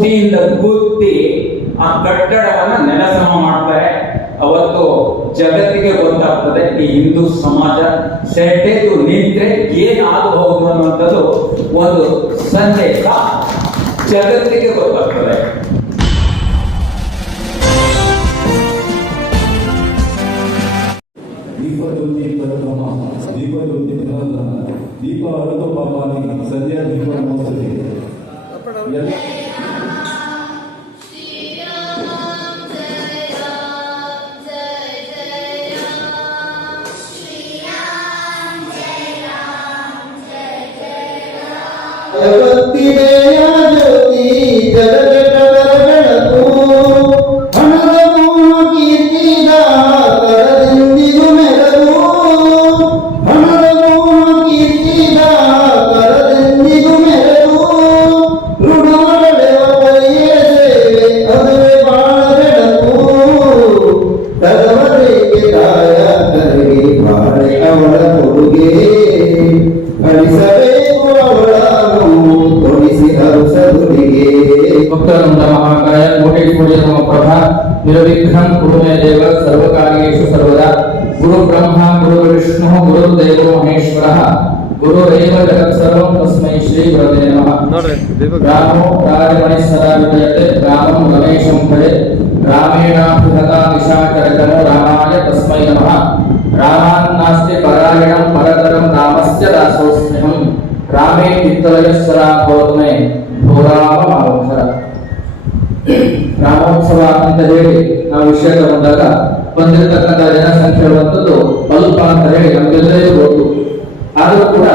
ಕತ್ತಿಯಿಂದ ಗುತ್ತಿ ಆ ಕಟ್ಟಡವನ್ನ ನೆಲಸಮ ಮಾಡ್ತಾರೆ ಅವತ್ತು ಜಗತ್ತಿಗೆ ಗೊತ್ತಾಗ್ತದೆ ಈ ಹಿಂದೂ ಸಮಾಜ ಸೆಟ್ಟೆದು ನಿಂತ್ರೆ ಏನಾಗಬಹುದು ಅನ್ನುವಂಥದ್ದು ಒಂದು ಸಂದೇಶ ಜಗತ್ತಿಗೆ ಗೊತ್ತಾಗ್ತದೆ Yeah. ದೀಪ ಅವಳ ಕೊಡುಗೆ ಅಳಿಸಬೇಕು ಅವಳ ನೋವು ತೊಡಿಸಿ ಹರುಸದುಡಿಗೆ ಭಕ್ತಾನಂದ ಮಹಾಕಾಯ ಕೋಟಿ ಕೋಟಿ ನಮ ಪ್ರಭಾ ನಿರವಿಘ್ನಂ ಕುರು ಮೇ ದೇವ ಸರ್ವಕಾರ್ಯೇಷು ಸರ್ವದಾ ಗುರು ಬ್ರಹ್ಮ ಗುರು ವಿಷ್ಣು ಗುರು ದೇವೋ ಮಹೇಶ್ವರ ಗುರುರೇವ ಜಗತ್ ಸರ್ವಂ ತಸ್ಮೈ ಶ್ರೀ ಗುರವೇ ನಮಃ ರಾಮೋ ರಾಜಮಣಿ ಸದಾ ವಿಜಯತೆ ರಾಮಂ ರಮೇಶಂ ಭಜೆ ರಾಮೇಣಾಭಿಹತ ನಿಶಾಚರತಮೋ ರಾಮಾಯ ತಸ್ಮೈ ನಮಃ ರಾಮಾನ್ ನಾಸ್ತಿ ಪರಾಯಣಂ ಪರತರಂ ರಾಮಸ್ಯ ದಾಸೋಸ್ಮ್ಯಹಂ ರಾಮೇ ಚಿತ್ತಲಯಸ್ವರ ಭವತ್ಮೇ ಭೋರಾಮ ಮಾವೋತ್ಸರ ರಾಮೋತ್ಸವ ಅಂತ ಹೇಳಿ ನಾವು ವಿಷಯಕ್ಕೆ ಬಂದಾಗ ಬಂದಿರತಕ್ಕಂಥ ಜನಸಂಖ್ಯೆ ಇರುವಂಥದ್ದು ಅಲ್ಪ ಅಂತ ಹೇಳಿ ನಮಗೆಲ್ಲರಿಗೂ ಗೊತ್ತು ಆದರೂ ಕೂಡ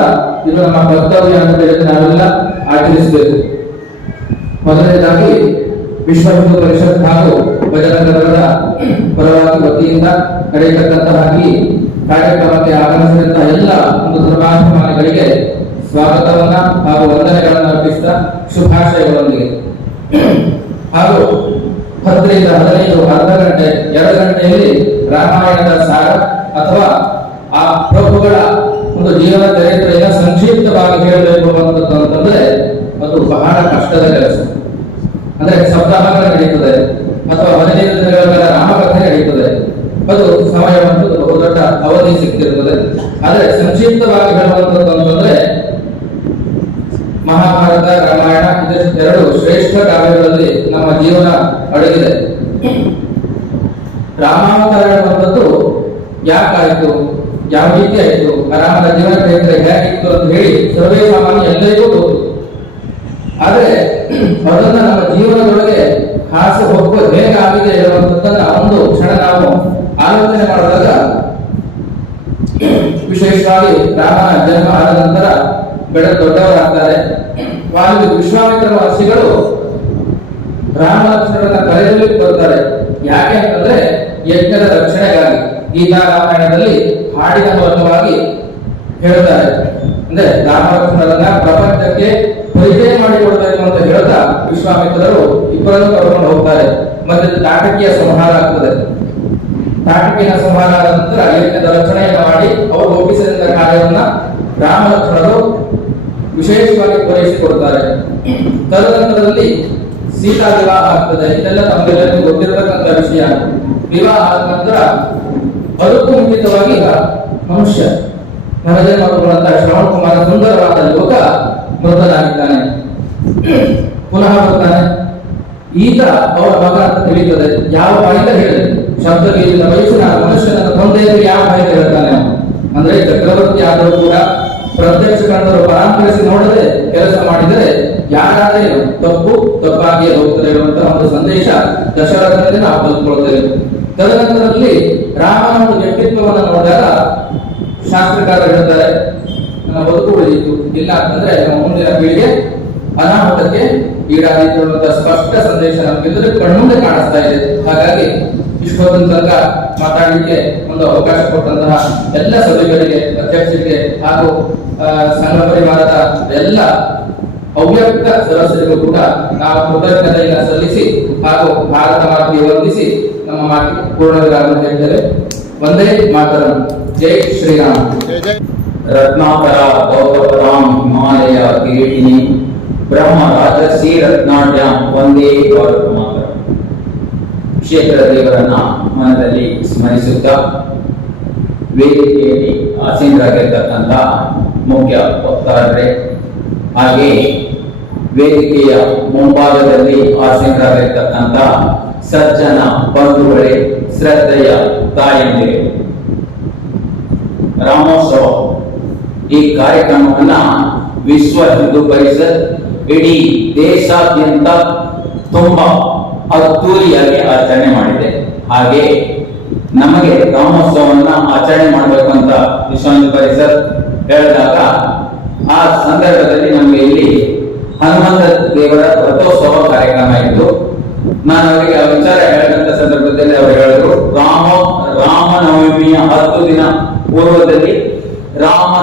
ಇದು ನಮ್ಮ ಕರ್ತವ್ಯ ಅಂತ ಹೇಳಿ ನಾವೆಲ್ಲ ಆಚರಿಸಬೇಕು. ಮೊದಲನೇದಾಗಿ ವಿಶ್ವ ಹಿಂದೂ ಪರಿಷತ್ ಹಾಗೂ ಬಜರಂಗ ದಳದ ಪರವಾಗಿ ವತಿಯಿಂದ ನಡೆಯತಕ್ಕಂತಹ ಈ ಕಾರ್ಯಕ್ರಮಕ್ಕೆ ಆಗಮಿಸಿದಂತಹ ಎಲ್ಲ ಒಂದು ಧರ್ಮಾಭಿಮಾನಿಗಳಿಗೆ ಸ್ವಾಗತವನ್ನ ಹಾಗೂ ವಂದನೆಗಳನ್ನು ಅರ್ಪಿಸಿದ ಶುಭಾಶಯಗಳೊಂದಿಗೆ. ಹಾಗೂ ಹತ್ತರಿಂದ ಹದಿನೈದು, ಅರ್ಧ ಗಂಟೆ, ಎರಡು ಗಂಟೆಯಲ್ಲಿ ರಾಮಾಯಣದ ಸಾರ ಅಥವಾ ಆ ಪ್ರಭುಗಳ ಒಂದು ಜೀವನ ಚರಿತ್ರೆಯನ್ನು ಸಂಕ್ಷಿಪ್ತವಾಗಿ ಹೇಳಬೇಕು ಅಂತಂದ್ರೆ ಅದು ಬಹಳ ಕಷ್ಟದ ಕೆಲಸ. ಅಂದ್ರೆ ಸಪ್ತಾಹಗಳು ನಡೀತದೆ. ಅಥವಾ ಹದಿನೈದು ದಿನಗಳ ರಾಮಕಥೆ ನಡೆಯುತ್ತದೆ. ಅದು ಸಮಯ ಮತ್ತು ಬಹುದೊಡ್ಡ ಅವಧಿ ಸಿಗ್ತಿರ್ತದೆ ಆದರೆ ಸಂಕ್ಷಿಪ್ತವಾಗಿ ಹೇಳುವಂತದ್ದು ಅಂತಂದ್ರೆ ಮಹಾಭಾರತ, ರಾಮಾಯಣ ಎರಡು ಶ್ರೇಷ್ಠ ಕಾವ್ಯಗಳಲ್ಲಿ ನಮ್ಮ ಜೀವನ ಅಡಗಿದೆ. ರಾಮಾವತಾರ ಬಂದದ್ದು ಯಾಕಾಯ್ತು? ಯಾವ ರೀತಿ ಆಯಿತು? ರಾಮನ ಜೀವನ ಚರಿತ್ರೆ ಹೇಗಿತ್ತು ಅಂತ ಹೇಳಿ ಸರ್ವೇ ಸಾಮಾನ್ಯ ಎಲ್ಲರಿಗೂ ಆದರೆ ಅದನ್ನ ನಮ್ಮ ಜೀವನದೊಳಗೆ ಹಾಸಿ ಹೋಗುವ ಆಗಿದೆ ಹೇಳುವಂಥದ್ದನ್ನ ಒಂದು ಕ್ಷಣ ನಾವು ಆಲೋಚನೆ ಮಾಡಿದಾಗ ವಿಶೇಷವಾಗಿ ರಾಮನ ಜನ್ಮ ಆದ ನಂತರ ಬೆಳೆ ದೊಡ್ಡವರಾಗ್ತಾರೆ. ವಾಲ್ಮೀಕಿ ವಿಶ್ವಾಮಿತ್ರ ಮಹರ್ಷಿಗಳು ರಾಮ ಲಕ್ಷ್ಮಣರನ್ನ ಕರೆಯಲಿಕ್ಕೆ ಬರ್ತಾರೆ ಯಾಕೆ ಅಂತಂದ್ರೆ ಯಜ್ಞದ ರಕ್ಷಣೆಗಾಗಿ ಗೀತಾ ರಾಮಾಯಣದಲ್ಲಿ ಹಾಡಿನ ಮೂಲಕವಾಗಿ ಹೇಳ್ತಾರೆ. ಅಂದ್ರೆ ರಾಮ ಲಕ್ಷ್ಮಣರನ್ನ ಪ್ರಪಂಚಕ್ಕೆ ಪರಿಚಯ ಮಾಡಿಕೊಡ್ಬೇಕು ಅಂತ ವಿಶ್ವಾಮಿತ್ರರು ಇಬ್ಬರನ್ನು ಕರ್ಕೊಂಡು ಹೋಗ್ತಾರೆ. ಮತ್ತೆ ನಾಟಕೀಯ ಸಂಹಾರ ಆಗ್ತದೆ. ನಾಟಕೀಯ ಸಂಹಾರ ಆದ ನಂತರ ಯಜ್ಞದ ರಚನೆಯನ್ನು ಮಾಡಿ ಅವರು ಒಪ್ಪಿಸಿದ ಕಾರ್ಯವನ್ನ ರಾಮ ಲಕ್ಷ್ಮಣರು ವಿಶೇಷವಾಗಿ ಪೂರೈಸಿಕೊಡ್ತಾರೆ. ತದನಂತರದಲ್ಲಿ ಸೀತಾ ವಿವಾಹ ಆಗ್ತದೆ. ಇದೆಲ್ಲ ತಮಗೆಲ್ಲರಿಗೂ ಗೊತ್ತಿರತಕ್ಕಂಥ ವಿಷಯ. ವಿವಾಹ ಆದ ನಂತರ ಬದುಕು ಮುಖಿತವಾಗಿ ಮನುಷ್ಯ ನರಜನ್ಮ ಶ್ರವಣ ಕುಮಾರ ಸುಂದರವಾದ ಯುವಕ ಮೃತನಾಗಿದ್ದಾನೆ. ಪುನಃ ಬರ್ತಾನೆ ಈಗ ಅವರ ಮಗ ತಿಳಿಯುತ್ತದೆ. ಯಾವ ಬಾಯಿಂದ ಹೇಳಿದೆ ಶಬ್ದಗೀತದ ವಯಸ್ಸಿನ ಮನುಷ್ಯನನ್ನು ತಂದೆ ಎಂದು ಯಾವ ಬಾಯಿಂದ ಹೇಳ್ತಾನೆ? ಅಂದ್ರೆ ಚಕ್ರವರ್ತಿ ಆದರೂ ಕೂಡ ಪ್ರತ್ಯಕ್ಷ ಕಂಡರು ಪರಾಂಕರಿಸಿ ನೋಡದೆ ಕೆಲಸ ಮಾಡಿದರೆ ಯಾರಾದ್ರೆ ತಪ್ಪು, ತಪ್ಪಾಗಿಯೇ ಹೋಗ್ತಾರೆ ಇರುವಂತಹ ಒಂದು ಸಂದೇಶ ದಶರಥನಲ್ಲಿ ನಾವು ಕಲ್ತ್ಕೊಳ್ತೇವೆ ತದನಂತರದಲ್ಲಿ ರಾಮನ ಒಂದು ವ್ಯಕ್ತಿತ್ವವನ್ನು ನೋಡಿದಾಗ ಶಾಸ್ತ್ರಕಾರ ಹೇಳ್ತಾರೆ, ನಮ್ಮ ಬದುಕು ಉಳಿಯಿತು ಇಲ್ಲ ಅಂತಂದ್ರೆ ನಮ್ಮ ಮುಂದಿನ ಪೀಳಿಗೆ ಅನಾಹುತಕ್ಕೆ ಈಡಾದೀತು ಸ್ಪಷ್ಟ ಸಂದೇಶ ನಮ್ಗೆಲ್ಲರೂ ಕಣ್ಮುಂದೆ ಕಾಣಿಸ್ತಾ ಇದೆ. ಹಾಗಾಗಿ ಇಷ್ಟೊಂದು ತನಕ ಮಾತಾಡಲಿಕ್ಕೆ ಒಂದು ಅವಕಾಶ ಕೊಟ್ಟಂತಹ ಎಲ್ಲ ಸಭೆಗಳಿಗೆ, ಅಧ್ಯಕ್ಷರಿಗೆ ಹಾಗೂ ಸಂಘ ಪರಿವಾರದ ಎಲ್ಲ ಅವ್ಯಕ್ತ ಸದಸ್ಯರಿಗೂ ಕೂಡ ನಾವು ಕೃತಜ್ಞತೆಯನ್ನು ಸಲ್ಲಿಸಿ ಹಾಗೂ ಭಾರತ ಮಾತಿಗೆ ವಂದಿಸಿ ನಮ್ಮ ಮಾತಿಗೆ ಪೂರ್ಣವಿರಾಮ ಹೇಳಿದರೆ ಒಂದೇ ಮಾತರಂ. ಜೈ ಶ್ರೀರಾಮ್. ರತ್ನಾಕರ ಗೌರವರಾಮ್ ಹಿಮಾಲಯ ಕಿರೀಟಿನಿ. ಬ್ರಹ್ಮ ರಾಜಸಿ ರತ್ನಾಢ್ಯಾಂ ಒಂದೇ ಭಾರತ ಮಾತ್ರ. ಕ್ಷೇತ್ರ ದೇವರನ್ನ ಮನದಲ್ಲಿ ಸ್ಮರಿಸುತ್ತಾ ವೇದಿಕೆಯಲ್ಲಿ ಆಸೀನರಾಗಿರ್ತಕ್ಕಂಥ ಮುಖ್ಯ ವಕ್ತಾರರೇ ಹಾಗೆ ವೇದಿಕೆಯ ಮುಂಭಾಗದಲ್ಲಿ ಆಸೀನರಾಗಿರ್ತಕ್ಕಂಥ ಸಜ್ಜನ ಬಂಧುಗಳೇ, ಶ್ರದ್ಧೆಯ ತಾಯಂದಿರೆ. ರಾಮೋತ್ಸವ ಈ ಕಾರ್ಯಕ್ರಮವನ್ನ ವಿಶ್ವ ಹಿಂದೂ ಪರಿಷತ್ ಇಡೀ ದೇಶಾದ್ಯಂತ ತುಂಬಾ ಅದ್ದೂರಿಯಾಗಿ ಆಚರಣೆ ಮಾಡಿದೆ. ಹಾಗೆ ನಮಗೆ ರಾಮೋತ್ಸವವನ್ನ ಆಚರಣೆ ಮಾಡಬೇಕಂತ ವಿಶ್ವ ಪರಿಸರ್ ಹೇಳಿದಾಗ ಆ ಸಂದರ್ಭದಲ್ಲಿ ನಮಗೆ ಇಲ್ಲಿ ಹನುಮಂತ ದೇವರ ರಥೋತ್ಸವ ಕಾರ್ಯಕ್ರಮ ಇತ್ತು. ನಾನು ಅವರಿಗೆ ಆ ವಿಚಾರ ಹೇಳಿದಂತ ಸಂದರ್ಭದಲ್ಲಿ ಅವರು ಹೇಳಿದ್ರು, ರಾಮ, ರಾಮನವಮಿಯ ಹತ್ತು ದಿನ ಪೂರ್ವದಲ್ಲಿ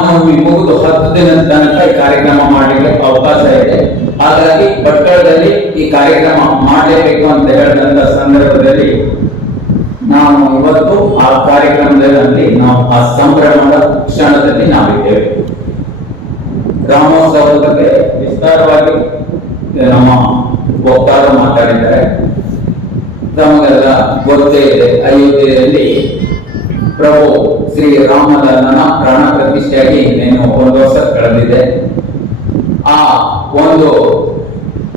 ರಾಮನವಮಿ ಮುಗಿದು ಹತ್ತು ದಿನದ ತನಕ ಕಾರ್ಯಕ್ರಮ ಮಾಡಲಿಕ್ಕೆ ಅವಕಾಶ ಇದೆ. ಹಾಗಾಗಿ ಭಟ್ಕಳದಲ್ಲಿ ಈ ಕಾರ್ಯಕ್ರಮ ಮಾಡಲೇಬೇಕು ಅಂತ ಹೇಳಿದಂತ ಸಂದರ್ಭದಲ್ಲಿ ನಾವು ಇವತ್ತು ಆ ಕಾರ್ಯಕ್ರಮದಲ್ಲಿ ನಾವು ಆ ಸಂಭ್ರಮದ ಕ್ಷಣದಲ್ಲಿ ನಾವಿದ್ದೇವೆ. ಗ್ರಾಮೋತ್ಸವದ ಬಗ್ಗೆ ವಿಸ್ತಾರವಾಗಿ ನಮ್ಮ ವಕ್ತಾರ ಮಾತಾಡಿದ್ದಾರೆ. ತಮಗೆಲ್ಲ ಗೊತ್ತೇ ಇದೆ. ಅಯೋಧ್ಯೆಯಲ್ಲಿ ಪ್ರಭು ಶ್ರೀ ರಾಮಲಲ್ಲನ ಪ್ರಾಣ ಪ್ರತಿಷ್ಠೆಯಾಗಿ ಇನ್ನೇನು ಒಂದು ವರ್ಷ ಕಳೆದಿದೆ. ಆ ಒಂದು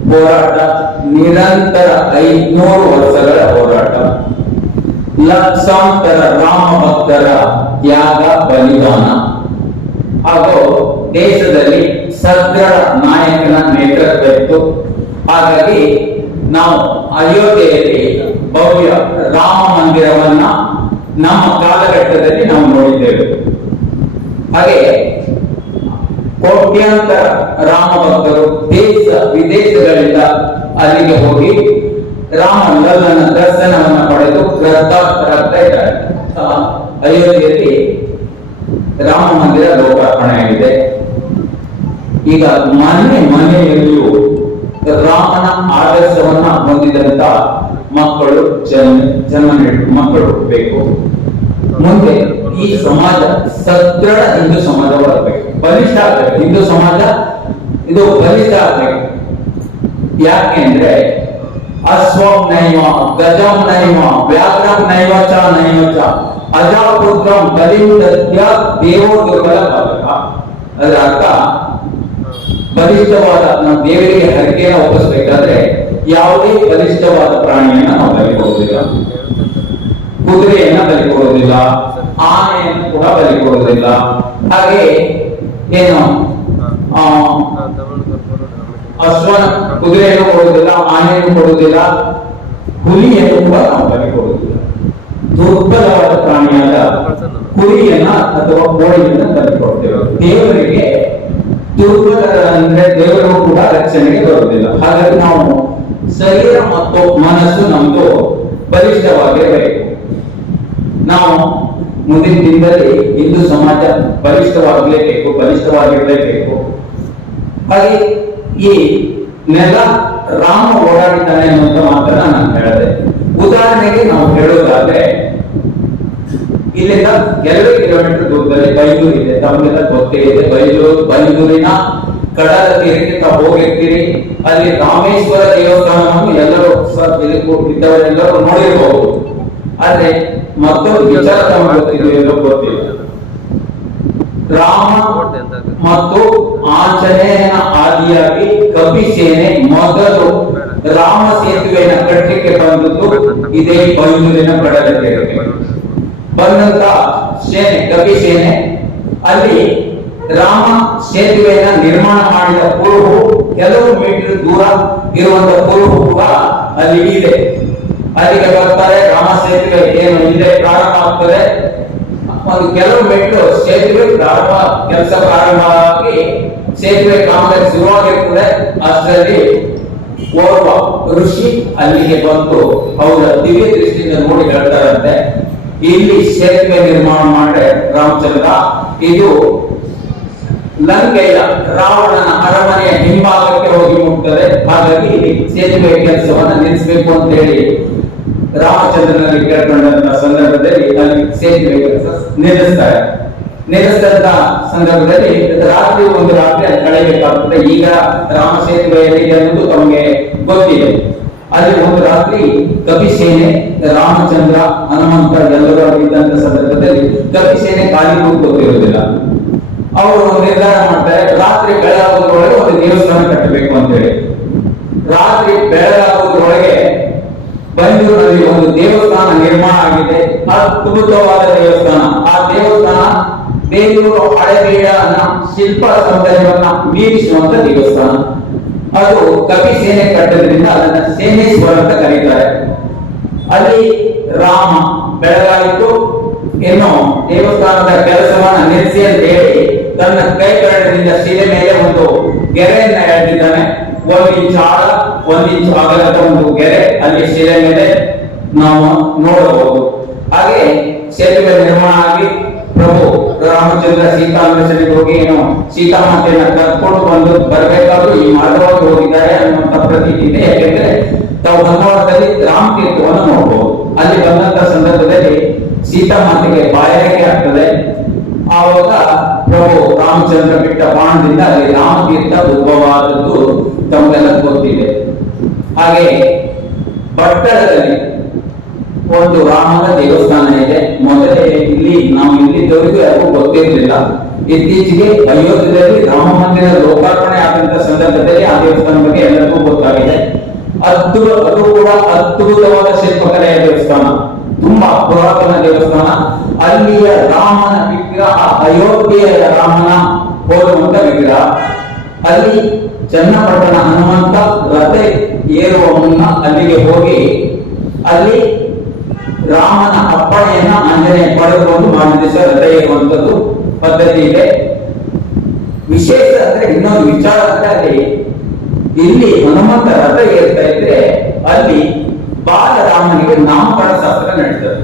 ಹೋರಾಟ, ನಿರಂತರ ಐದ್ನೂರು ವರ್ಷಗಳ ಹೋರಾಟ, ಲಕ್ಷಾಂತರ ರಾಮ ಭಕ್ತರ ತ್ಯಾಗ, ಬಲಿದಾನ, ಹಾಗೂ ದೇಶದಲ್ಲಿ ಸದೃಢ ನಾಯಕನ ನೇತೃತ್ವ ಹಾಗಾಗಿ ನಾವು ಅಯೋಧ್ಯೆಯಲ್ಲಿ ಭವ್ಯ ರಾಮ ಮಂದಿರವನ್ನ ನಮ್ಮ ಕಾಲಘಟ್ಟದಲ್ಲಿ ನಾವು ನೋಡಿದ್ದೇವೆ. ಹಾಗೆ ಕೋಟ್ಯಾಂತರ ರಾಮ ಭಕ್ತರು ದೇಶ, ವಿದೇಶಗಳಿಂದ ಅಲ್ಲಿಗೆ ಹೋಗಿ ರಾಮ ಲಲ್ಲನ ದರ್ಶನವನ್ನು ಪಡೆದು ಕೃತಾರ್ಥರಾಗ್ತಾ ಇದ್ದಾರೆ. ಅಯೋಧ್ಯೆಯಲ್ಲಿ ರಾಮ ಮಂದಿರ ಲೋಕಾರ್ಪಣೆಯಾಗಿದೆ. ಈಗ ಮನೆ ಮನೆಯಲ್ಲಿಯೂ ರಾಮನ ಆದರ್ಶವನ್ನ ಹೊಂದಿದಂತ ಮಕ್ಕಳು ಜನ್ಮ ಜನ್ಮ ನೀಡ ಮಕ್ಕಳು ಬೇಕು. ಮುಂದೆ ಈ ಸಮಾಜ ಸದೃಢ ಹಿಂದೂ ಸಮಾಜ ಬರಬೇಕು ಬಲಿಷ್ಠ ಆಗ್ಬೇಕು. ಹಿಂದೂ ಸಮಾಜ ಇದು ಬಲಿಷ್ಠ ಆಗ್ಬೇಕು. ಯಾಕೆಂದ್ರೆ ಅಶ್ವಂ ನೈವ, ಗಜಂ ನೈವ, ವ್ಯಾಘ್ರಂ ನೈವ ಚ ನೈವ ಚ. ಅಜಾಪುತ್ರಂ ಬಲಿಂ ದದ್ಯ ದೇವೋ ದುರ್ಬಲ ಬಾಲಕ ಅದರ ಅರ್ಥ ಬಲಿಷ್ಠವಾದ ನಾವು ದೇವರಿಗೆ ಹರಕೆಯನ್ನು ಒಪ್ಪಿಸ್ಬೇಕಾದ್ರೆ ಯಾವುದೇ ಬಲಿಷ್ಠವಾದ ಪ್ರಾಣಿಯನ್ನ ನಾವು ಬಲಿ ಕೊಡುವುದಿಲ್ಲ ಕುದುರೆಯನ್ನ ಬಲಿ ಕೊಡುವುದಿಲ್ಲ ಆನೆಯನ್ನು ಕೂಡ ಬಲಿ ಕೊಡುವುದಿಲ್ಲ ಹಾಗೆ ಏನು ಅಶ್ವನ ಕುದುರೆಯನ್ನು ಕೊಡುವುದಿಲ್ಲ, ಆನೆಯನ್ನು ಕೊಡುವುದಿಲ್ಲ, ಹುಲಿಯನ್ನು ಕೂಡ ನಾವು ಬಲಿ ಕೊಡುವುದಿಲ್ಲ ದುರ್ಬಲವಾದ ಪ್ರಾಣಿಯಾದ ಕುರಿಯನ್ನ ಅಥವಾ ಕೋಳಿಯನ್ನ ಬಲಿ ಕೊಡ್ತೇವೆ ದೇವರಿಗೆ ದುರ್ಬಲ ಅಂದ್ರೆ ದೇವರು ಕೂಡ ರಕ್ಷಣೆಗೆ ಬರುವುದಿಲ್ಲ. ಹಾಗಾಗಿ ನಾವು ಶರೀರ ಮತ್ತು ಮನಸ್ಸು ನಮ್ದು ಬಲಿಷ್ಠವಾಗಿರಬೇಕು. ನಾವು ಮುಂದಿನ ದಿನದಲ್ಲಿ ಹಿಂದೂ ಸಮಾಜ ಬಲಿಷ್ಠವಾಗಲೇಬೇಕು ಬಲಿಷ್ಠವಾಗಿರಲೇಬೇಕು. ಹಾಗೆ ಈ ನೆಲ ರಾಮ ಓಡಾಡಿದ್ದಾನೆ ಅನ್ನುವಂತ ಮಾತ್ರ ನಾನು ಹೇಳಿದೆ. ಉದಾಹರಣೆಗೆ ನಾವು ಹೇಳೋದಾದ್ರೆ, ಇಲ್ಲಿಂದ ಎರಡು ಕಿಲೋಮೀಟರ್ ದೂರದಲ್ಲಿ ಬೈಲೂರು ಇದೆ ತಮಗೆಲ್ಲ ಗೊತ್ತೇ ಇದೆ ಬೈಲೂರು ಬೈದೂರಿನ ಕಡಲ ತೀರಕ್ಕೆ ತಾವು ಹೋಗಿರ್ತೀರಿ, ಅಲ್ಲಿ ರಾಮೇಶ್ವರ ದೇವಸ್ಥಾನವನ್ನು ಎಲ್ಲರೂ ಇದ್ದವರೆಲ್ಲರೂ ನೋಡಿರಬಹುದು ಆದ್ರೆ ಮತ್ತೊಂದು ವಿಚಾರ ತಮಗೆ ಎಂದು ಗೊತ್ತಿಲ್ಲ. ರಾಮ ಮತ್ತು ಆಂಜನೇಯನ ಆದಿಯಾಗಿ ಕಪಿ ಸೇನೆ ಮೊದಲು ರಾಮ ಸೇತುವೆಯ ಕಟ್ಟಲಿಕ್ಕೆ ಬಂದದ್ದು ಇದೇ ಬೈಂದೂರಿನ ಕಡಲ ತೀರಕ್ಕೆ ಬಂದಂತ ಸೇನೆ ಕಪಿ ಸೇನೆ ಅಲ್ಲಿ ರಾಮ ಸೇತುವೆಯನ್ನ ನಿರ್ಮಾಣ ಮಾಡಿದ ಕುರುಹು ಕೆಲವು ಮೀಟರ್ ದೂರ ಇರುವಂತ ಕುರುಹು ಕೂಡ ಅಲ್ಲಿ ಇದೆ. ಅಲ್ಲಿಗೆ ಬರ್ತಾರೆ, ರಾಮ ಸೇತುವೆ ಏನು ಹಿಂದೆ ಪ್ರಾರಂಭ ಆಗ್ತದೆ. ಒಂದು ಕೆಲವು ಮೀಟರ್ ಸೇತುವೆ ಪ್ರಾರಂಭ, ಕೆಲಸ ಪ್ರಾರಂಭ ಆಗಿ ಸೇತುವೆ ಕಾಮಗಾರಿ ಶುರುವಾಗಿರ್ತದೆ. ಅಷ್ಟರಲ್ಲಿ ಓರ್ವ ಋಷಿ ಅಲ್ಲಿಗೆ ಬಂದು ಅವರ ದಿವ್ಯ ದೃಷ್ಟಿಯಿಂದ ನೋಡಿ ಹೇಳ್ತಾರಂತೆ, ಇಲ್ಲಿ ಸೇತುವೆ ನಿರ್ಮಾಣ ಮಾಡಿದೆ ರಾಮಚಂದ್ರ. ಇದು ಲಂಕೆಯ ರಾವಣನ ಅರಮನೆಯ ಹಿಂಭಾಗಕ್ಕೆ ಹೋಗಿ ಮುಟ್ತದೆ. ಹಾಗಾಗಿ ಸೇತುವೆ ಕೆಲಸವನ್ನ ನಿಲ್ಲಿಸಬೇಕು ಅಂತ ಹೇಳಿ ರಾಮಚಂದ್ರನಲ್ಲಿ ಕೇಳ್ಕೊಂಡಂತ ಸಂದರ್ಭದಲ್ಲಿ ಅಲ್ಲಿ ಸೇತುವೆ ಕೆಲಸ ನಿಲ್ಲಿಸ್ತಾರೆ ನಿಲ್ಲಿಸಿದಂತ ಸಂದರ್ಭದಲ್ಲಿ ರಾತ್ರಿ ಒಂದು ರಾತ್ರಿ ಅಲ್ಲಿ ಕಳೆಯಬೇಕಾಗ್ತದೆ ಈಗ ರಾಮ ಸೇತುವೆ ಎಲ್ಲಿದೆ ಅನ್ನೋದು ತಮಗೆ ಗೊತ್ತಿದೆ. ಅಲ್ಲಿ ಒಂದು ರಾತ್ರಿ ಕಪಿಸೇನೆ ರಾಮಚಂದ್ರ, ಹನುಮಂತ ಎಲ್ಲರೂ ಇದ್ದಂತ ಸಂದರ್ಭದಲ್ಲಿ ಕಪಿಸೇನೆ ಖಾಲಿ ಗೊತ್ತಿರುವುದಿಲ್ಲ ಅವರು ನಿರ್ಧಾರ ಮಾಡ್ತಾರೆ, ರಾತ್ರಿ ಬೆಳಗಾಗೋದ್ರೊಳಗೆ ಒಂದು ದೇವಸ್ಥಾನ ಕಟ್ಟಬೇಕು ಅಂತ ಹೇಳಿ ರಾತ್ರಿ ಬೆಳಗಾಗೋದ್ರೊಳಗೆ ಬೆಂಗಳೂರಿನಲ್ಲಿ ಒಂದು ದೇವಸ್ಥಾನ ನಿರ್ಮಾಣ ಆಗಿದೆ. ಅದ್ಭುತವಾದ ದೇವಸ್ಥಾನ. ಆ ದೇವಸ್ಥಾನ ಬೇಲೂರು ಹಳೆಬೀಡನ ಶಿಲ್ಪ ಸೌಂದರ್ಯವನ್ನ ಮೀರಿಸುವಂತ ದೇವಸ್ಥಾನ. ಅದು ಕಪಿ ಸೇನೆ ಕಟ್ಟದ್ರಿಂದ ಅದನ್ನ ಸೇನೇಶ್ವರ ಅಂತ ಕರೀತಾರೆ. ಅಲ್ಲಿ ರಾಮ ಬೆಳಗಾಯಿತು. ಇನ್ನು ದೇವಸ್ಥಾನದ ಕೆಲಸವನ್ನ ನಿಲ್ಲಿಸಿ ಅಂತ ಹೇಳಿ ತನ್ನ ಕೈ ಬೆರಳಿನಿಂದ ಶಿಲೆ ಮೇಲೆ ಒಂದು ಗೆರೆಯನ್ನ ಎಳೆದಿದ್ದಾನೆ. ಒಂದು ಇಂಚು ಆಳ, ಒಂದು ಇಂಚು ಅಗಲದ ಒಂದು ಗೆರೆ. ಅಲ್ಲಿ ಶಿಲೆ ಮೇಲೆ ನಾವು ನೋಡಬಹುದು. ಹಾಗೆ ಸೇತುವೆ ನಿರ್ಮಾಣ ಆಗಿ ಪ್ರಭು ರಾಮಚಂದ್ರ ಸೀತಾನ್ವೇಷಣೆಗೆ ಹೋಗಿ ಏನು ಸೀತಾಮಾತೆಯನ್ನ ಕರ್ಕೊಂಡು ಬಂದು ಬರಬೇಕಾದ್ರೂ ಈ ಮಾರ್ಗವಾಗಿ ಹೋಗಿದ್ದಾರೆ ಅನ್ನುವಂತ ಪ್ರತೀತಿ ಇದೆ. ಯಾಕೆಂದ್ರೆ ತಾವು ಹಂದವಾರದಲ್ಲಿ ರಾಮ ತೀರ್ಥವನ್ನು ನೋಡಬಹುದು ಅಲ್ಲಿ ಬಂದಂತ ಸಂದರ್ಭದಲ್ಲಿ ಸೀತಾಮಾತೆಗೆ ಬಾಯಾರಿಕೆ ಆಗ್ತದೆ. ಆವಾಗ ಪ್ರಭು ರಾಮಚಂದ್ರ ಬಿಟ್ಟ ಬಾಣದಿಂದ ಅಲ್ಲಿ ರಾಮತೀರ್ಥ ಉದ್ಭವವಾದದ್ದು ತಮಗೆಲ್ಲ ಗೊತ್ತಿದೆ. ಹಾಗೆ ಬಟ್ಟಲದಲ್ಲಿ ಒಂದು ರಾಮನ ದೇವಸ್ಥಾನ ಇದೆ. ಮೊದಲೇ ಇಲ್ಲಿ ನಾವು ಇಲ್ಲಿದ್ದವರಿಗೂ ಯಾರಿಗೂ ಗೊತ್ತಿರಲಿಲ್ಲ. ಇತ್ತೀಚೆಗೆ ಅಯೋಧ್ಯೆಯಲ್ಲಿ ರಾಮ ಮಂದಿರ ಲೋಕಾರ್ಪಣೆ ಆದಂತ ಸಂದರ್ಭದಲ್ಲಿ ಆ ದೇವಸ್ಥಾನ ಬಗ್ಗೆ ಎಲ್ಲರಿಗೂ ಗೊತ್ತಾಗಿದೆ. ಅದ್ಭುತ ಅದು ಕೂಡ ಅದ್ಭುತವಾದ ಶಿಲ್ಪಕಲೆಯ ದೇವಸ್ಥಾನ. ತುಂಬಾ ಪುರಾತನ ದೇವಸ್ಥಾನ. ಅಲ್ಲಿಯ ರಾಮನ ವಿಗ್ರಹ, ಅಯೋಧ್ಯೆಯ ರಾಮನ ಹೋಲುವಂತ ವಿಗ್ರಹ ಅಲ್ಲಿ ಚನ್ನಪಟ್ಟಣ ಹನುಮಂತ ರಥೆ ಏರುವ ಮುನ್ನ ಅಲ್ಲಿಗೆ ಹೋಗಿ ಅಲ್ಲಿ ರಾಮನ ಅಪ್ಪಣೆಯನ್ನ ಆಂಜನೇಯ ಪಡೆದುಕೊಂಡು ಮಾಡಿದ ರಥೆ ಏರುವಂತದ್ದು ಪದ್ಧತಿ ಇದೆ. ವಿಶೇಷ ಅಂದ್ರೆ ಇನ್ನೊಂದು ವಿಚಾರ ಅಂದ್ರೆ ಇಲ್ಲಿ ಹನುಮಂತ ರಥ ಏರ್ತಾ ಇದ್ರೆ ಅಲ್ಲಿ ಬಾಲರಾಮನಿಗೆ ನಾಮಕರಣ ಶಾಸ್ತ್ರ ನಡೀತದೆ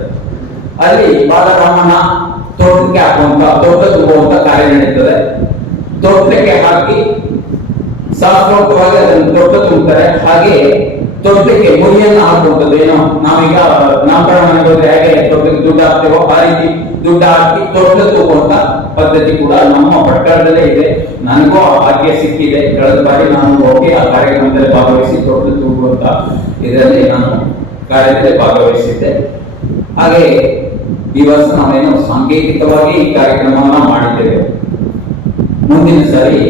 ಅಲ್ಲಿ ಬಾಲರಾಮನ ತೋಟಕ್ಕೆ ಹಾಕುವಂತ, ತೋಟ ತುಂಬುವಂತ ಕಾರ್ಯ ನಡೀತದೆ. ತೋಟಕ್ಕೆ ಹಾಕಿ ಶಾಸ್ತ್ರೋಕ್ತವಾಗಿ ಅದನ್ನು ತೊಟ್ಟು ತುಂಬುತ್ತಾರೆ ಹಾಗೆ ತೊಟ್ಟಕ್ಕೆ ಮುರಿಯನ್ನ ಹಾಕುವಂಥದ್ದು ಏನೋ? ನಾವೀಗ ನಾಮಕರಣ ಹಾಗೆ ತೊಟ್ಟಿಗೆ ದುಡ್ಡು ಹಾಕ್ತೇವೋ ಆ ರೀತಿ ದುಡ್ಡು ಹಾಕಿ ತೊಟ್ಟು ತೂಗುವಂತ ಪದ್ಧತಿ ಕೂಡ ನಮ್ಮ ಪಟ್ಟಣದಲ್ಲೇ ಇದೆ. ನನಗೂ ಆ ಭಾಗ್ಯ ಸಿಕ್ಕಿದೆ. ಕಳೆದ ಬಾರಿ ನಾನು ಹೋಗಿ ಆ ಕಾರ್ಯಕ್ರಮದಲ್ಲಿ ಭಾಗವಹಿಸಿ ತೊಟ್ಟು ತುಂಬುವಂತ ಇದರಲ್ಲಿ ನಾನು ಕಾರ್ಯದಲ್ಲಿ ಭಾಗವಹಿಸಿದ್ದೆ. ಹಾಗೆ ಈ ವರ್ಷ ನಾವೇನು ಸಾಂಕೇತಿಕವಾಗಿ ಈ ಕಾರ್ಯಕ್ರಮವನ್ನ ಮಾಡಿದ್ದೇವೆ. ಮುಂದಿನ ಸಾರಿ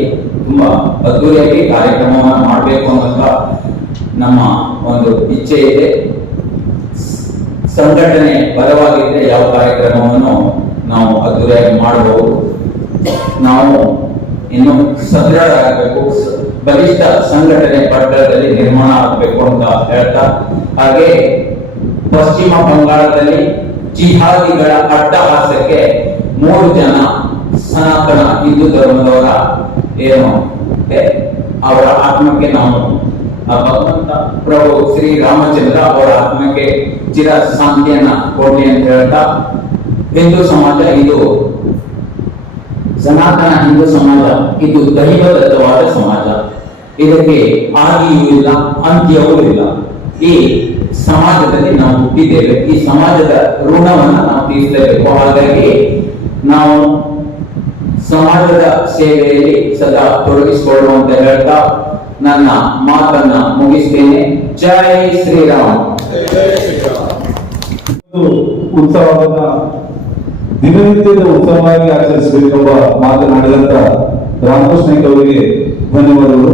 ತುಂಬಾ ಅದ್ದೂರಿಯಾಗಿ ಕಾರ್ಯಕ್ರಮವನ್ನು ಮಾಡಬೇಕು ಅನ್ನುವಂತ ನಮ್ಮ ಒಂದು ಇಚ್ಛೆ ಇದೆ. ಸಂಘಟನೆ ಬಲವಾಗಿದ್ರೆ ಯಾವ ಕಾರ್ಯಕ್ರಮವನ್ನು ನಾವು ಅದ್ದೂರಿಯಾಗಿ ಮಾಡಬಹುದು. ನಾವು ಇನ್ನು ಸದೃಢ ಆಗಬೇಕು ಬಲಿಷ್ಠ ಸಂಘಟನೆ ಪಟ್ಟಣದಲ್ಲಿ ನಿರ್ಮಾಣ ಆಗಬೇಕು ಅಂತ ಹೇಳ್ತಾ, ಹಾಗೆ ಪಶ್ಚಿಮ ಬಂಗಾಳದಲ್ಲಿ ಜಿಹಾದಿಗಳ ಅಟ್ಟಹಾಸಕ್ಕೆ ಮೂರು ಜನ ಸನಾತನ ಹಿಂದೂ ಧರ್ಮದವರ ಏನು ಅವರ ಆತ್ಮಕ್ಕೆ ನಾವು ಭಗವಂತ ಪ್ರಭು ಶ್ರೀ ರಾಮಚಂದ್ರ ಅವರ ಆತ್ಮಕ್ಕೆ ಚಿರ ಶಾಂತಿಯನ್ನ ಕೊಡ್ಲಿ ಅಂತ ಹೇಳ್ತಾ ಹಿಂದೂ ಸಮಾಜ ಇದು ಸನಾತನ ಹಿಂದೂ ಸಮಾಜ, ಇದು ದೈವದತ್ತವಾದ ಸಮಾಜ. ಇದಕ್ಕೆ ಆದಿಯೂ ಇಲ್ಲ, ಅಂತ್ಯವೂ ಇಲ್ಲ. ಈ ಸಮಾಜದಲ್ಲಿ ನಾವು ಹುಟ್ಟಿದ್ದೇವೆ. ಈ ಸಮಾಜದ ಋಣವನ್ನ ನಾವು ತೀರಿಸಲೇಬೇಕು ಹಾಗಾಗಿ ನಾವು ಸಮಾಜದ ಸೇವೆಯಲ್ಲಿ ಸದಾ ತೊಡಗಿಸಿಕೊಳ್ಳುವಂತ ಹೇಳ್ತಾ ನನ್ನ ಮಾತನ್ನ ಮುಗಿಸ್ತೇನೆ. ಜೈ ಶ್ರೀರಾಮ್. ಉತ್ಸವವನ್ನ ದಿನನಿತ್ಯದ ಉತ್ತಮವಾಗಿ ಆಚರಿಸಬೇಕೆಂಬ ಮಾತನಾಡಿದಂತ ರಾಮಕೃಷ್ಣ ಅವರಿಗೆ ಧನ್ಯವಾದಗಳು.